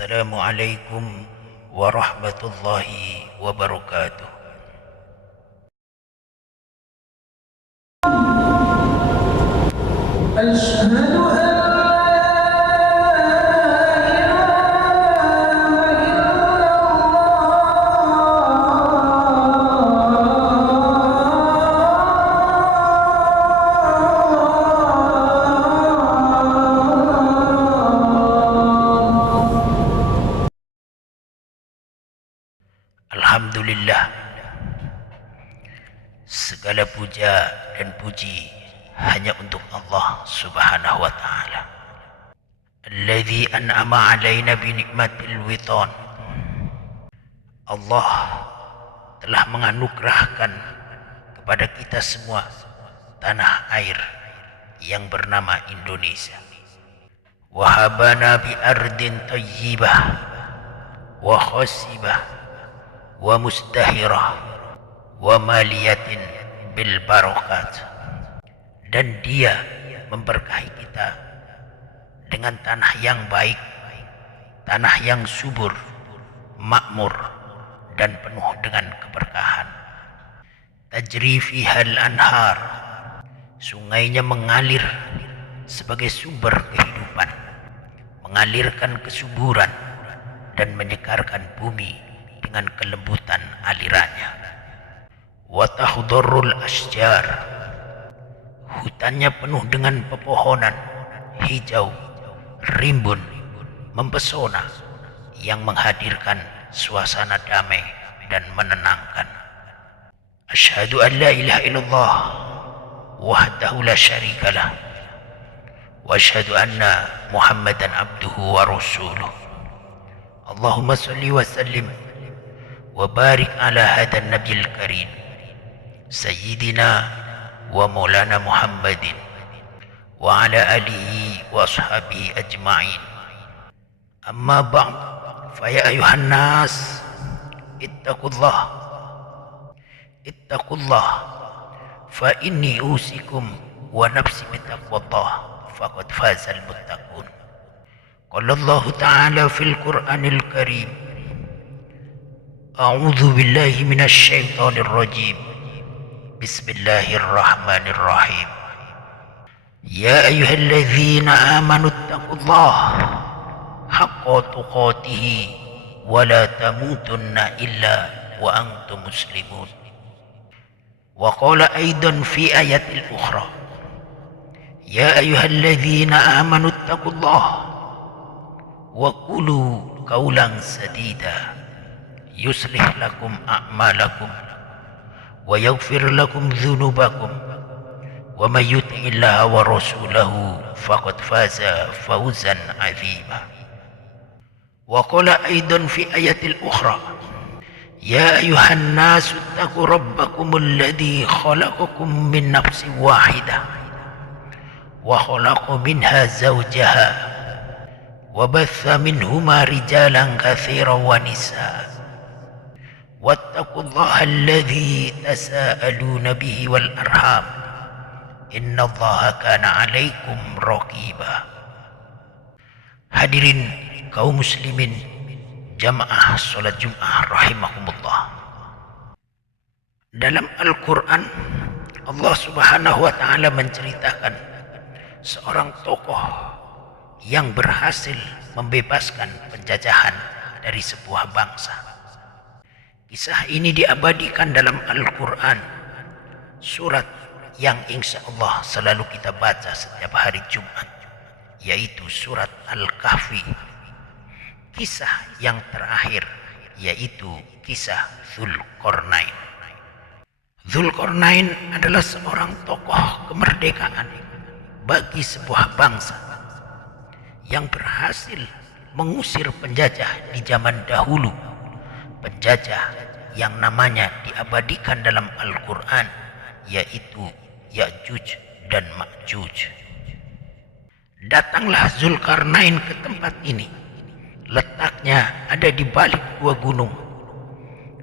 Assalamualaikum warahmatullahi wabarakatuh. Asyhadu an Alhamdulillah, segala puja dan puji hanya untuk Allah Subhanahu wa taala. Alladzi an'ama 'alaina bi nikmatil witan. Allah telah menganugerahkan kepada kita semua tanah air yang bernama Indonesia. Wahabana bi ardin thayyibah wa khasibah wa mustahirah wa maliyatin bil barakat, dan Dia memberkahi kita dengan tanah yang baik, tanah yang subur, makmur dan penuh dengan keberkahan. Tajri fihal anhar, sungainya mengalir sebagai sumber kehidupan, mengalirkan kesuburan dan menyegarkan bumi dengan kelembutan alirannya. Wa tahdharrul asjar, hutannya penuh dengan pepohonan hijau, rimbun, mempesona yang menghadirkan suasana damai dan menenangkan. Asyhadu an la ilaha illallah wahdahu la syarikalah wa asyhadu anna Muhammadan abduhu wa rasuluh. Allahumma salli wa sallim wa barik ala hadan nabiyil karim sayyidina wa maulana Muhammadin wa ala alihi wa ashabihi ajma'in. Amma ba'd, fa ya ayuhan nas ittaqullah fa inni usikum wa nafsi bitaqwallah faqad fazal muttaqun. Qala Allah ta'ala fil Qur'anil Karim, a'udzu billahi minasy syaithanir rajim. Bismillahirrahmanirrahim. Ya ayyuhalladzina amanu taqullaha haqqa tuqatih wa la tamutunna illa wa antum muslimun. Wa qala aidan fi ayatil ukhra, ya ayyuhalladzina amanu taqullaha wa qulu qawlan sadida yuslih lakum a'malakum wa yaghfir lakum dhunubakum wa may yuti'illaha wa rasulahu faqad faza fawzan 'azima. Wa qala aidan fi ayatil ukhra, ya ayyuhan nasu ittaqu rabbakumul ladzi khalaqakum min nafsin wahidah wa khalaqa minha zawjaha wa batha minhuma rijalan katsiran wa nisaa wattaqullaha alladzi tasaaluna bihi wal arham innallaha kana 'alaikum raqiba. Hadirin kaum muslimin jamaah salat Jumat rahimakumullah. Dalam Al-Qur'an Allah Subhanahu wa taala menceritakan seorang tokoh yang berhasil membebaskan penjajahan dari sebuah bangsa. Kisah ini diabadikan dalam Al-Quran, surat yang insya Allah selalu kita baca setiap hari Jumat, yaitu surat Al-Kahfi. Kisah yang terakhir yaitu kisah Dzulqarnain. Dzulqarnain adalah seorang tokoh kemerdekaan bagi sebuah bangsa yang berhasil mengusir penjajah di zaman dahulu, penjajah yang namanya diabadikan dalam Al-Quran, yaitu Ya'juj dan Ma'juj. Datanglah Dzulqarnain ke tempat ini. Letaknya ada di balik dua gunung.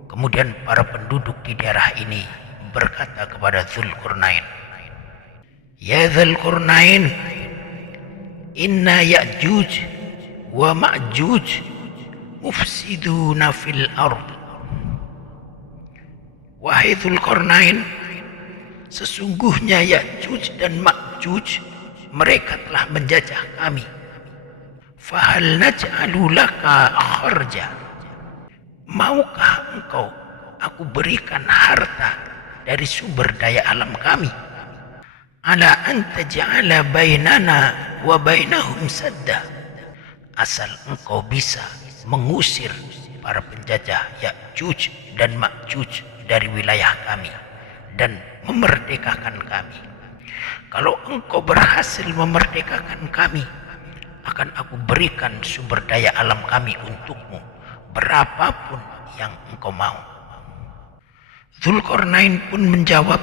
Kemudian para penduduk di daerah ini berkata kepada Dzulqarnain, ya Dzulqarnain, inna Ya'juj wa Ma'juj mufsiduna fil ard. Wahai Dzulqarnain, sesungguhnya Ya'juj dan Ma'juj mereka telah menjajah kami. Fahal naj'alu laka kharja, maukah engkau aku berikan harta dari sumber daya alam kami, ala an taj'ala bainana wa bainahum sadda, asal engkau bisa mengusir para penjajah Ya'juj dan Ma'juj dari wilayah kami dan memerdekakan kami. Kalau engkau berhasil memerdekakan kami, akan aku berikan sumber daya alam kami untukmu, berapapun yang engkau mau. Dzulqarnain pun menjawab,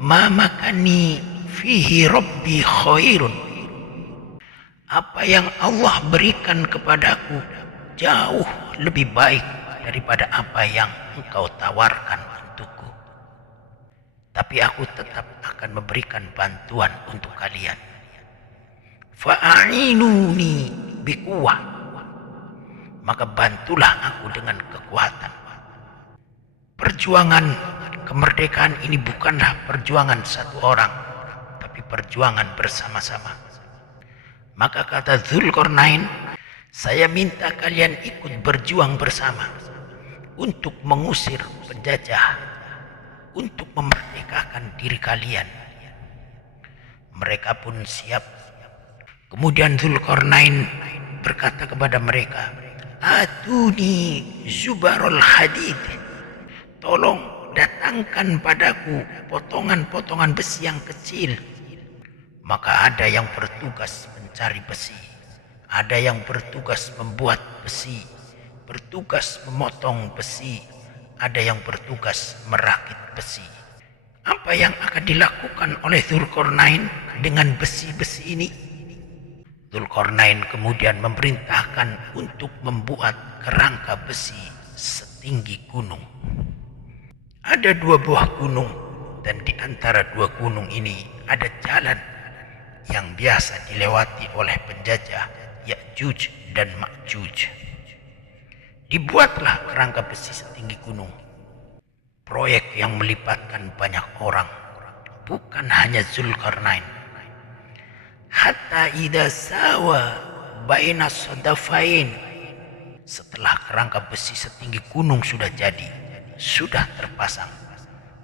ma makani fihi rabbi khairun. Apa yang Allah berikan kepadaku jauh lebih baik daripada apa yang engkau tawarkan untukku. Tapi aku tetap akan memberikan bantuan untuk kalian. Fa'inuni biquwwah, maka bantulah aku dengan kekuatan. Perjuangan kemerdekaan ini bukanlah perjuangan satu orang, tapi perjuangan bersama-sama. Maka kata Dzulqarnain, saya minta kalian ikut berjuang bersama untuk mengusir penjajah, untuk memerdekakan diri kalian. Mereka pun siap. Kemudian Dzulqarnain berkata kepada mereka, atuni zubarul hadid, tolong datangkan padaku potongan-potongan besi yang kecil. Maka ada yang bertugas mencari besi, ada yang bertugas membuat besi, bertugas memotong besi, ada yang bertugas merakit besi. Apa yang akan dilakukan oleh Dzulqarnain dengan besi-besi ini? Dzulqarnain kemudian memerintahkan untuk membuat kerangka besi setinggi gunung. Ada 2 buah gunung, dan di antara 2 gunung ini ada jalan yang biasa dilewati oleh penjajah Ya'juj dan Ma'juj. Dibuatlah kerangka besi setinggi gunung. Proyek yang melibatkan banyak orang, bukan hanya Dzulqarnain. Hatta idza sawa baina sadafain, setelah kerangka besi setinggi gunung sudah jadi, sudah terpasang,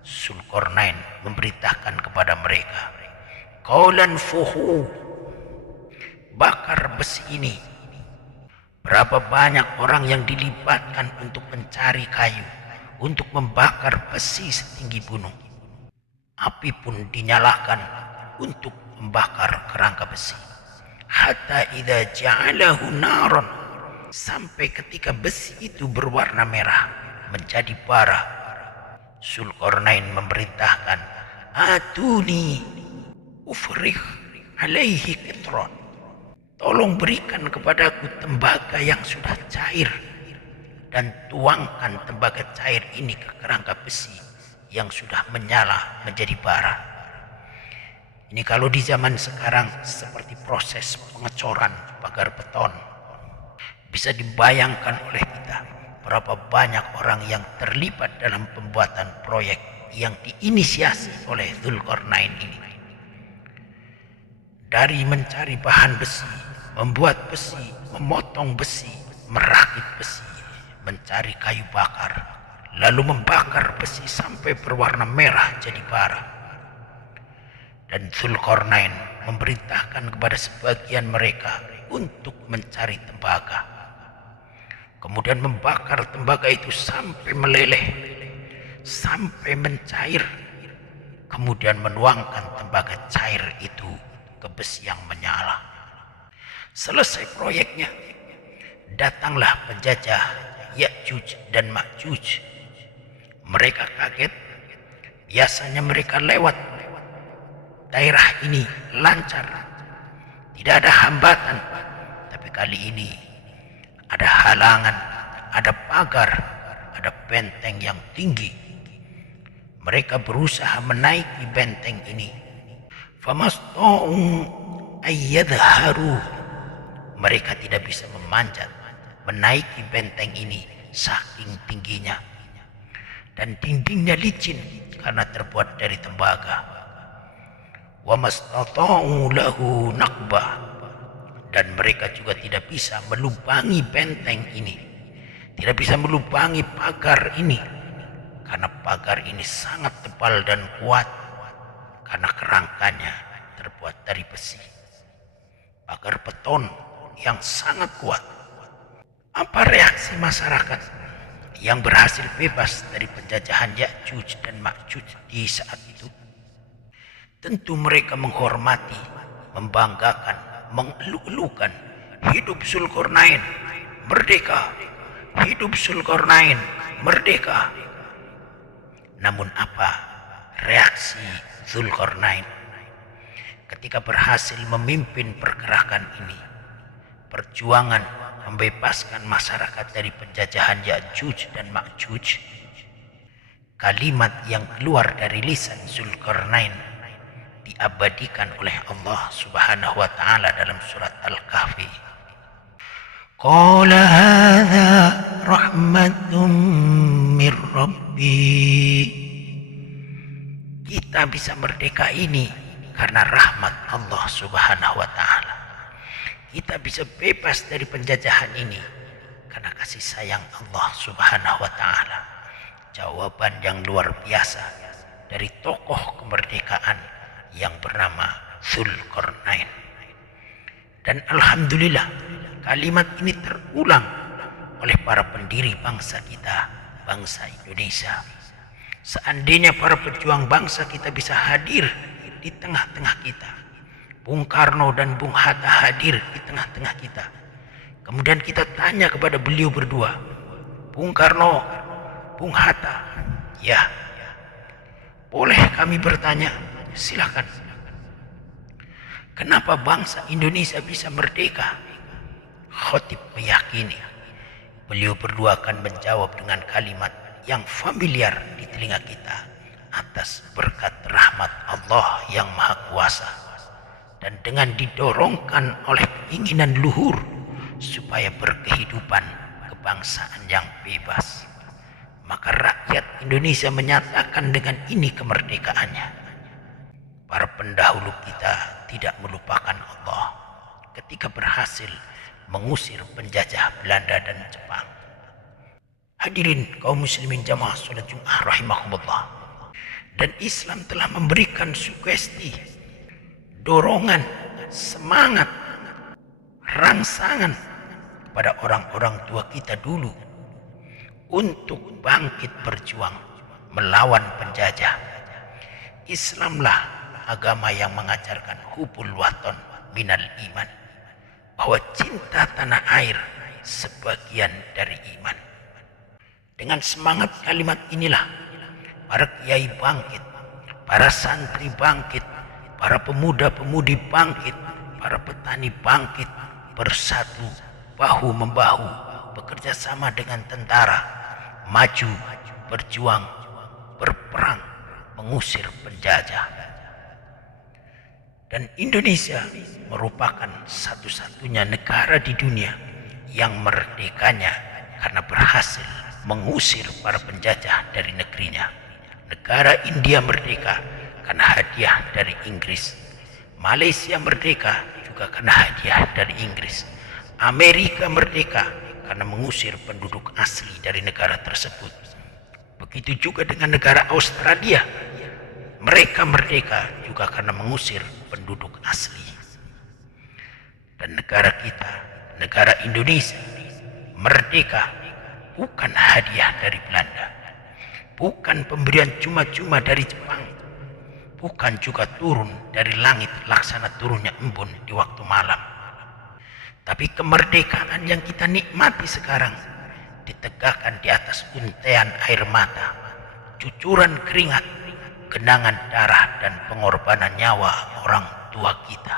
Dzulqarnain memberitakan kepada mereka, qaulan fuhu, bakar besi ini. Berapa banyak orang yang dilibatkan untuk mencari kayu, untuk membakar besi setinggi gunung. Api pun dinyalakan untuk membakar kerangka besi. Hatta idza ja'alahu naron, sampai ketika besi itu berwarna merah, menjadi bara, Dzulqarnain memerintahkan, atuni ufrigh alaihi qitran, tolong berikan kepadaku tembaga yang sudah cair, dan tuangkan tembaga cair ini ke kerangka besi yang sudah menyala menjadi bara. Ini kalau di zaman sekarang seperti proses pengecoran pagar beton. Bisa dibayangkan oleh kita berapa banyak orang yang terlibat dalam pembuatan proyek yang diinisiasi oleh Dzulqarnain ini. Dari mencari bahan besi, membuat besi, memotong besi, merakit besi, mencari kayu bakar, lalu membakar besi sampai berwarna merah jadi bara. Dan Dzulqarnain memerintahkan kepada sebagian mereka untuk mencari tembaga. Kemudian membakar tembaga itu sampai meleleh, sampai mencair. Kemudian menuangkan tembaga cair itu ke besi yang menyala. Selesai proyeknya, datanglah penjajah Ya'juj dan Ma'juj. Mereka kaget. Biasanya mereka lewat daerah ini lancar, tidak ada hambatan, tapi kali ini ada halangan, ada pagar, ada benteng yang tinggi. Mereka berusaha menaiki benteng ini. Famasta'u ayyadharu, mereka tidak bisa memanjat, menaiki benteng ini saking tingginya. Dan dindingnya licin karena terbuat dari tembaga. Wa mastata'u lahu naqbah, dan mereka juga tidak bisa melubangi benteng ini, tidak bisa melubangi pagar ini, karena pagar ini sangat tebal dan kuat karena kerangkanya terbuat dari besi, pagar beton yang sangat kuat. Apa reaksi masyarakat yang berhasil bebas dari penjajahan Ya'juj dan Ma'juj di saat itu? Tentu mereka menghormati, membanggakan, mengeluh-elukan, hidup Zulkarnain, merdeka, hidup Zulkarnain, merdeka. Namun apa reaksi Zulkarnain ketika berhasil memimpin pergerakan ini, perjuangan membebaskan masyarakat dari penjajahan Ya'juj dan Ma'juj? Kalimat yang keluar dari lisan Zulkarnain diabadikan oleh Allah Subhanahu wa taala dalam surat Al-Kahfi. Qala hadza rahmatun mir rabbi. Kita bisa merdeka ini karena rahmat Allah Subhanahu wa taala. Kita bisa bebas dari penjajahan ini karena kasih sayang Allah Subhanahu wa taala. Jawaban yang luar biasa dari tokoh kemerdekaan yang bernama Zulkarnain. Dan alhamdulillah kalimat ini terulang oleh para pendiri bangsa kita, bangsa Indonesia. Seandainya para pejuang bangsa kita bisa hadir di tengah-tengah kita, Bung Karno dan Bung Hatta hadir di tengah-tengah kita, kemudian kita tanya kepada beliau berdua, Bung Karno, Bung Hatta, ya boleh kami bertanya? Silakan. Kenapa bangsa Indonesia bisa merdeka? Khotib meyakini beliau berdua akan menjawab dengan kalimat yang familiar di telinga kita, atas berkat rahmat Allah yang Maha Kuasa dan dengan didorongkan oleh keinginan luhur supaya berkehidupan kebangsaan yang bebas, maka rakyat Indonesia menyatakan dengan ini kemerdekaannya. Para pendahulu kita tidak melupakan Allah ketika berhasil mengusir penjajah Belanda dan Jepang. Hadirin kaum muslimin jamaah salat Jumat rahimakumullah. Dan Islam telah memberikan sugesti, dorongan, semangat, rangsangan kepada orang-orang tua kita dulu untuk bangkit berjuang melawan penjajah. Islamlah agama yang mengajarkan hubul waton minal iman, bahwa cinta tanah air sebagian dari iman. Dengan semangat kalimat inilah para kiai bangkit, para santri bangkit, para pemuda-pemudi bangkit, para petani bangkit, bersatu bahu membahu, bekerja sama dengan tentara, maju, berjuang, berperang, mengusir penjajah. Dan Indonesia merupakan satu-satunya negara di dunia yang merdekanya karena berhasil mengusir para penjajah dari negerinya. Negara India merdeka karena hadiah dari Inggris. Malaysia merdeka juga karena hadiah dari Inggris. Amerika merdeka karena mengusir penduduk asli dari negara tersebut. Begitu juga dengan negara Australia. Mereka merdeka juga karena mengusir penduduk asli. Dan negara kita, negara Indonesia, merdeka bukan hadiah dari Belanda, bukan pemberian cuma-cuma dari Jepang, bukan juga turun dari langit laksana turunnya embun di waktu malam. Tapi kemerdekaan yang kita nikmati sekarang ditegakkan di atas untaian air mata, cucuran keringat, genangan darah dan pengorbanan nyawa orang tua kita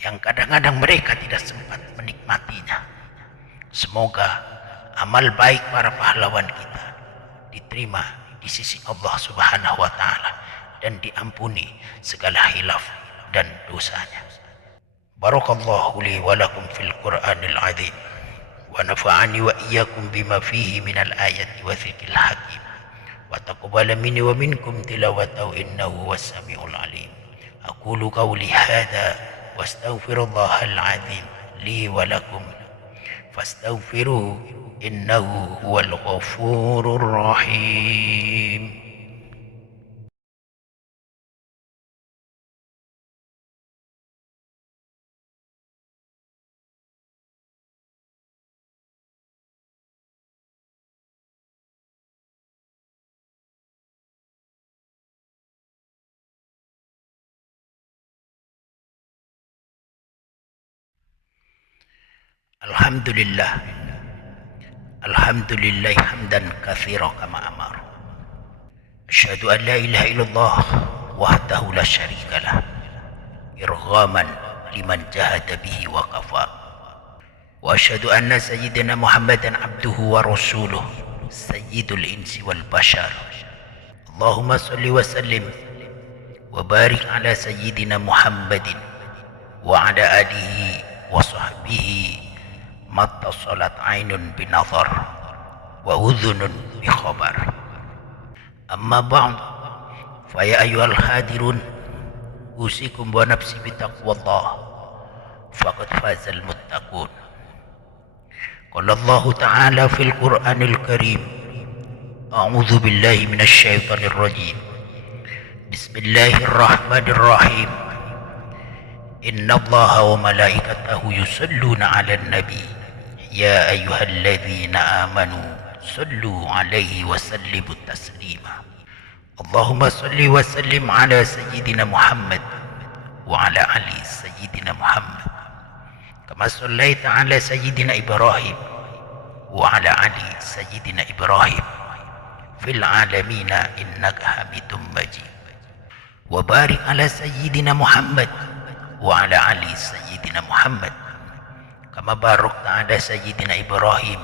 yang kadang-kadang mereka tidak sempat menikmatinya. Semoga amal baik para pahlawan kita diterima di sisi Allah Subhanahu wa taala dan diampuni segala hilaf dan dosanya. Barakallahu li wa lakum fil Qur'anil azim. ونفعني وإياكم بما فيه من الآية والذكر الحكيم وتقبل مني ومنكم تلاوته إنه هو السميع العليم. أقول قولي هذا واستغفر الله العظيم لي ولكم فاستغفروه إنه هو الغفور الرحيم. Alhamdulillah, alhamdulillah hamdan katsira kama amar. Asyhadu an la ilaha illallah wahdahu la syarikalah irghaman liman jahada bihi wa kafar. Wa asyhadu anna sayyidina Muhammadan abduhu wa rasuluh sayyidul insi wal bashar. Allahumma salli wa sallim wa barik ala sayyidina Muhammadin wa ala alihi wa sahbihi mattasalat ainun binazar wa udhunun bi khabar. Amma ba'd, fa ya ayyuhal hadirun usikum wa nafsi bi taqwallah faqad fazal muttaqun. Qala Allah ta'ala fil Qur'anil Karim, a'udzu billahi minasy syaithanir rajim. Bismillahirrahmanirrahim. Inna Allaha wa malaikatahu yusalluna 'alan nabi يا أيها الذين آمنوا صلوا عليه وسلموا تسليما. اللهم صل وسلم على سيدنا محمد وعلى آل سيدنا محمد كما صليت على سيدنا إبراهيم وعلى آل سيدنا إبراهيم في العالمين إنك حميد مجيد. وبارك على سيدنا محمد وعلى آل سيدنا محمد كما باركت على سيدنا إبراهيم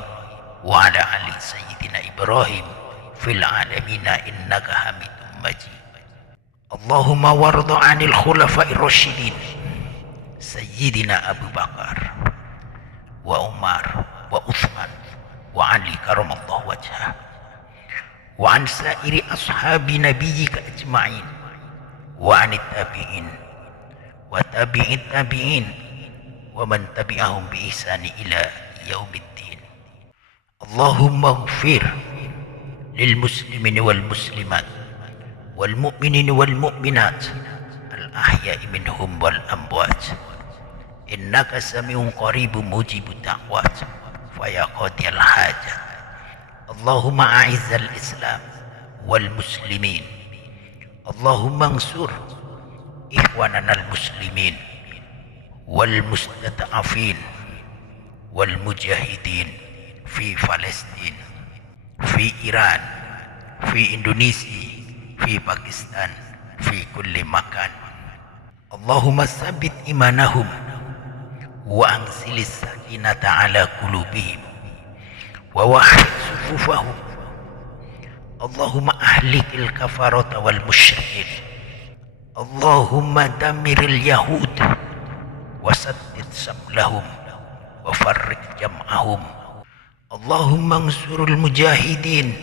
وعلى آل سيدنا إبراهيم في العالمين إنك حميد مجيد. اللهم وارض عن الخلفاء الراشدين سيدنا أبو بكر وعمر وعثمان وعلي كرم الله وجهه وعن سائر أصحاب نبيك أجمعين وعن التابعين وتابع التابعين ومن تبعهم بإحسان إلى يوم الدين. اللهم اغفر للمسلمين والمسلمات والمؤمنين والمؤمنات الأحياء منهم والأموات إنك سميع قريب مجيب الدعوات فيا قاضي الحاجة. اللهم أعز الإسلام والمسلمين. اللهم انصر إخواننا المسلمين والمستضعفين والمجاهدين في فلسطين في إيران في إندونيسيا في باكستان في كل مكان. اللهم ثبت إيمانهم وأنزل السكينة على قلوبهم ووحد صفوفهم. اللهم أهلك الكفرة والمشركين. اللهم دمر اليهود وسدد سملهم وفرق جمعهم. اللهم انصر المجاهدين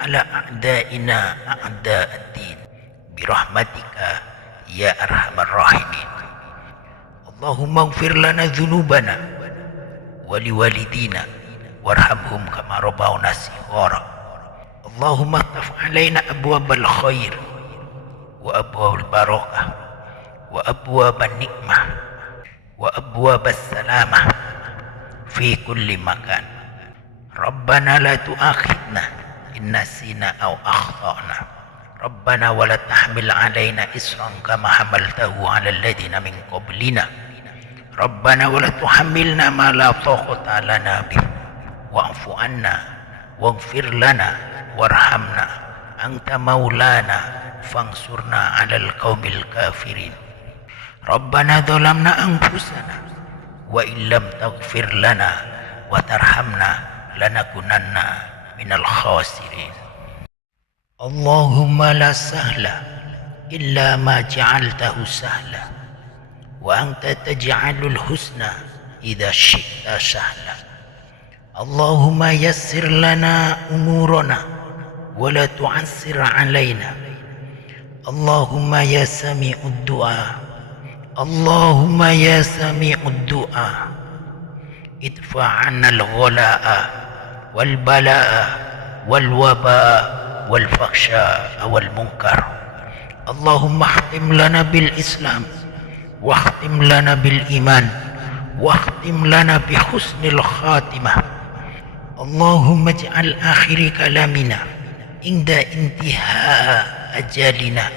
على أعدائنا أعداء الدين برحمتك يا أرحم الراحمين. اللهم اغفر لنا ذنوبنا ولوالدينا وارحمهم كما ربونا صغارا. اللهم افتح علينا أبواب الخير وأبواب البركة وأبواب النعمة وأبواب السلامة في كل مكان. ربنا لا تؤاخذنا إن نسينا أو أخطأنا. ربنا ولا تحمل علينا إصرا كما حملته على الذين من قبلنا. ربنا ولا تحملنا ما لا طاقة لنا به واعف عنا واغفر لنا وارحمنا أنت مولانا فانصرنا على القوم الكافرين. ربنا ظلمنا أنفسنا وإن لم تغفر لنا وترحمنا لنكونن من الخاسرين. اللهم لا سهل إلا ما جعلته سهلا وأنت تجعل الحسن إذا شئت سهلا. Allahumma yassir lana umurana wa la tu'assir alaina. Allahumma ya sami'ud du'a, Allahumma ya sami'ud du'a, idfa' 'anna al-ghala'a wal bala'a wal waba'a wal fakhsha'a wal munkar. Allahumma khtim lana bil Islam wa khtim lana bil iman wa khtim lana bi husnil khatimah. Allahumma ij'al akhiri kalamina inda intihaa ajalina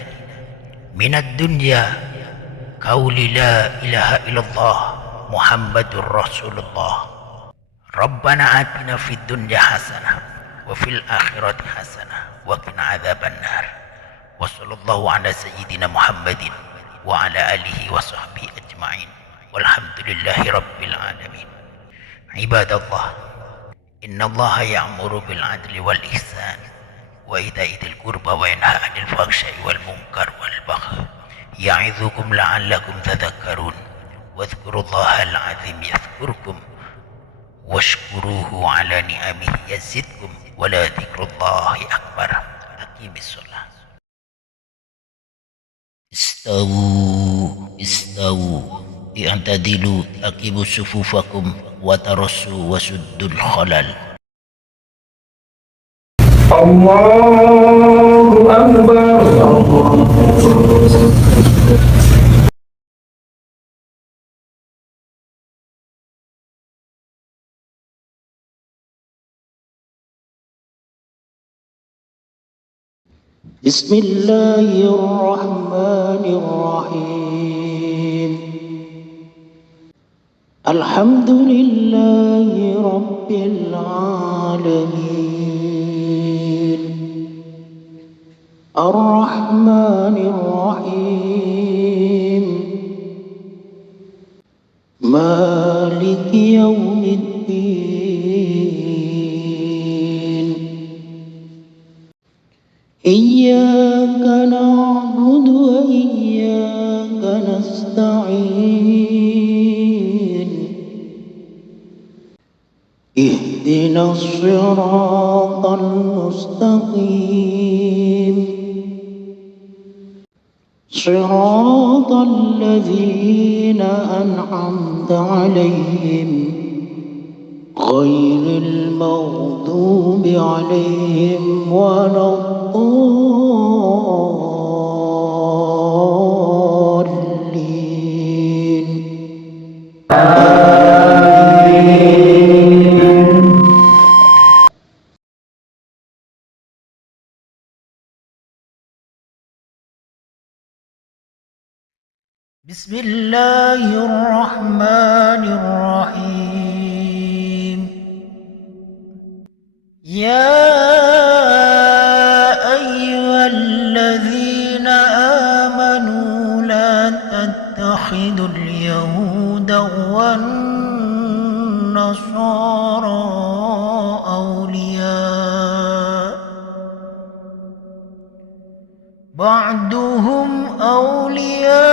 minad dunya qauli la ilaha illallah Muhammadur Rasulullah. Rabbana atina fid dunya hasanah wa fil akhirati hasanah wa qina adzaban nar. Wa sallallahu ala sayyidina Muhammadin wa ala alihi wa sahbihi ajma'in. Walhamdulillahi rabbil alamin. Ibadallah, innallaha ya'muru bil adli wal ihsan wa ita'i dzil qurba wa yanha 'anil fahsya'i wal munkar wal baghi ya'idzukum la'allakum tadhakkarun. Wadhkurullahal 'azim yadhkurkum washkuruhu 'ala ni'amihi yazidkum wa la dzikrullahi akbar. Aqimis shalah. Istawu i'tadilu aqibu sufufakum wa tarassu wasuddul khalal. Allahu Akbar. Bismillahirrahmanirrahim. Alhamdulillahi rabbil alamin. Ar-Rahmanir Rahim. Maliki yaumiddin. Iyyaka na'budu wa iyyaka nasta'in. Ihdinas siratal mustaqim. Siratal ladzina an'amta 'alaihim ghairil maghdubi 'alaihim waladdallin. Bismillahirrahmanirrahim. Ya ayyuhalladzina amanu la tattakhidul yahuda wan nasara awliya ba'duhum awliya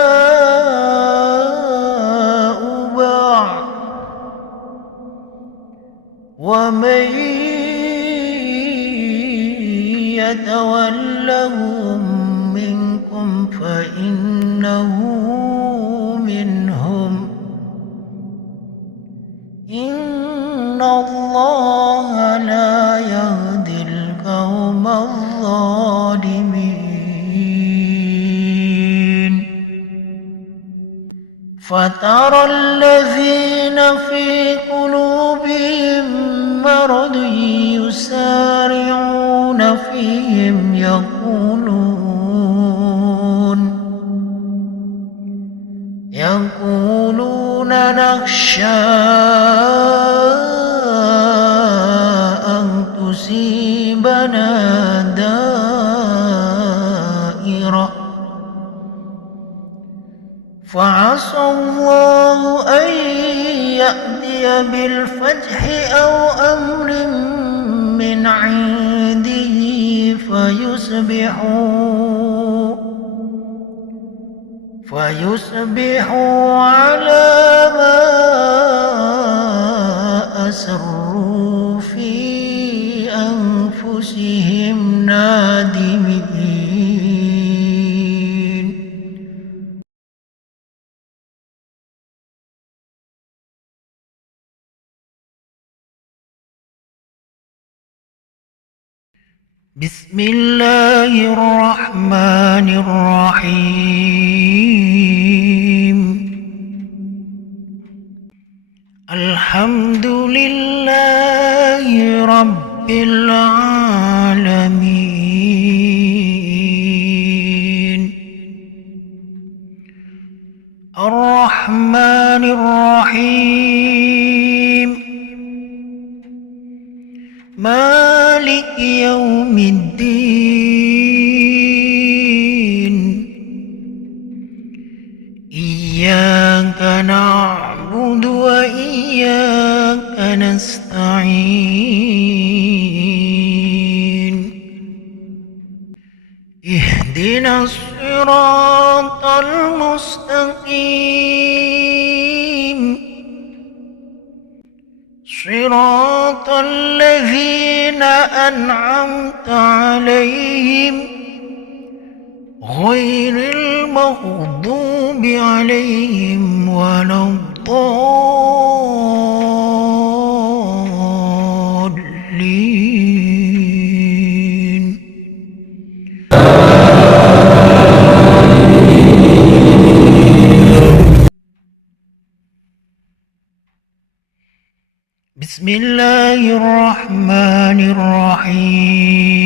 ومن يتولهم منكم فإنه منهم إن الله لا يهدي القوم الظالمين. فترى الذين في قلوبهم مرض يسارعون فيهم يقولون نخشى أن تصيبنا دائرة فعسى الله أن يأتي بالفتح أو أمر من عنده فيصبحوا على ما أسروا بسم الله الرحمن الرحيم الحمد لله رب العالمين الرحمن الرحيم مالك يوم الدين إياك نعبد وإياك نستعين اهدنا الصراط المستقيم صراط الذين أنعمت عليهم غير المغضوب عليهم ولا الضالين. بسم الله الرحمن الرحيم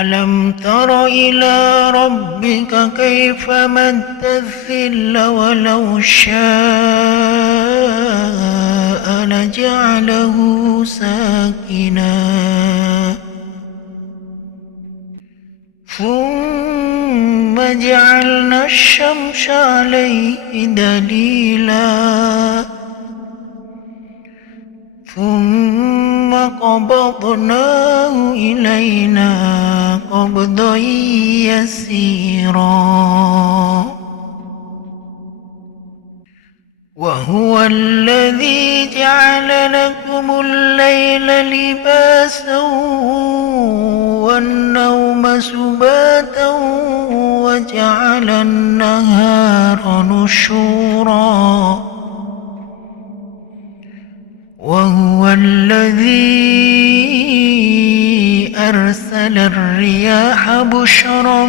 ألم تر إلى ربك كيف مد الظل ولو شاء لجعله ساكنا ثم جعلنا الشمس عليه دليلا ثم قبضناه إلينا قبضا يسيرا وهو الذي جعل لكم الليل لباسا والنوم سباتا وجعل النهار نشورا وهو الذي أرسل الرياح بشرا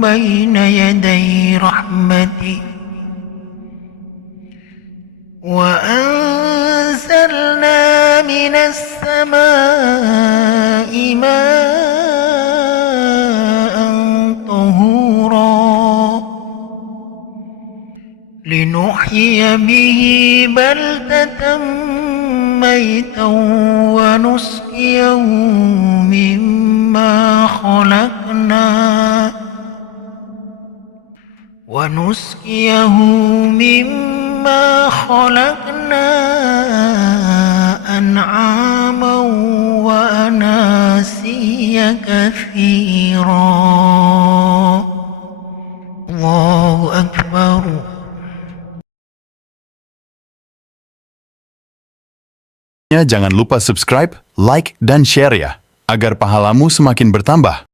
بين يدي رحمته وأنزلنا من السماء ماء طهورا لنحيي به بلدة ميتا ونسقيه مما خلقنا أنعاما وأناسيا كثيرا. الله أكبر. Jangan lupa subscribe, like, dan share ya, agar pahalamu semakin bertambah.